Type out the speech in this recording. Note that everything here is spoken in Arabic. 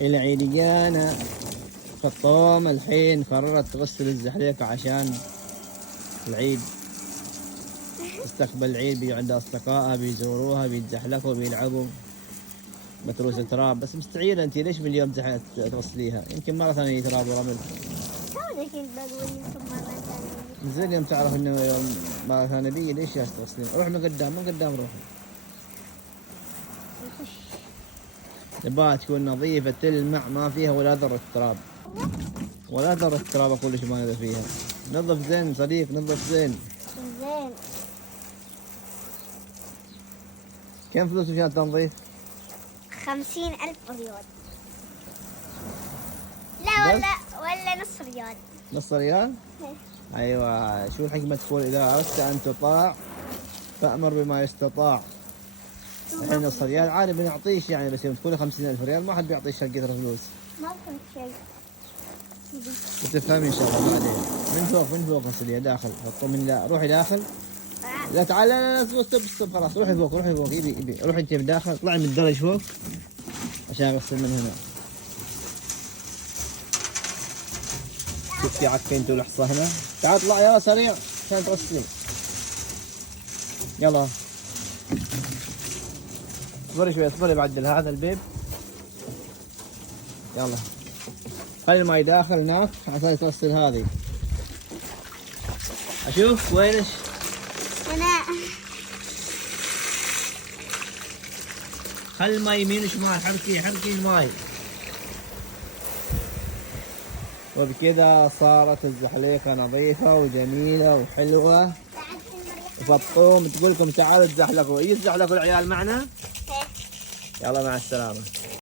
العيد جانا. فطوم الحين قررت تغسل الزحليقة عشان العيد، تستقبل العيد، بيجوا عند أصدقائها بيزوروها بيتزحلقوا بيلعبوا بتروس التراب. بس مستعيرة انت ليش من اليوم تغسليها؟ يمكن مرة ثانية تراب ورمل. كنت بقول لكم مرة ثانية. زين يوم تعرف انه يوم مرة ثانية دي ليش تغسلين؟ روح من قدام، من قدام روحي. نبغاها تكون نظيفة تلمع ما فيها ولا ذرة تراب. ولا ذرة تراب اقول لك ما نظف فيها. نظف زين صديق، نظف زين. زين. كم فلوس عشان التنظيف؟ 50,000 ريال. لا ولا نص ريال. نص ريال؟ ايوه. شو الحكمة تقول اذا اردت ان تطاع فأمر بما يستطاع. الحين نص ريال عادي بنعطيش يعني، بس يوم تقولي 50,000 ريال ما حد بيعطيش هالقدر فلوس. ما فهمت شيء. بتفهمي ان شاء الله بعدين. من فوق غسليها داخل، حطوا من لا روحي داخل. لا تعال، لا استوب خلاص. روحي فوق يبي روحي انت من داخل، اطلعي من الدرج فوق عشان اغسل من هنا. شوف في عكه انت والحصى هنا. تعال اطلع يلا سريع عشان تغسلين. يلا اصبري شوي، اصبري بعدل هذا البيب. يلا خلي الماي داخل هناك عشان تغسل هذه. اشوف وينش. هنا. خلي الماي يمين وشمال، حركي الماي. وبكذا صارت الزحليقة نظيفة وجميلة وحلوة. وفطوم تقول لكم تعالوا تزحلقوا. يتزحلقوا العيال معنا. يلا مع السلامة.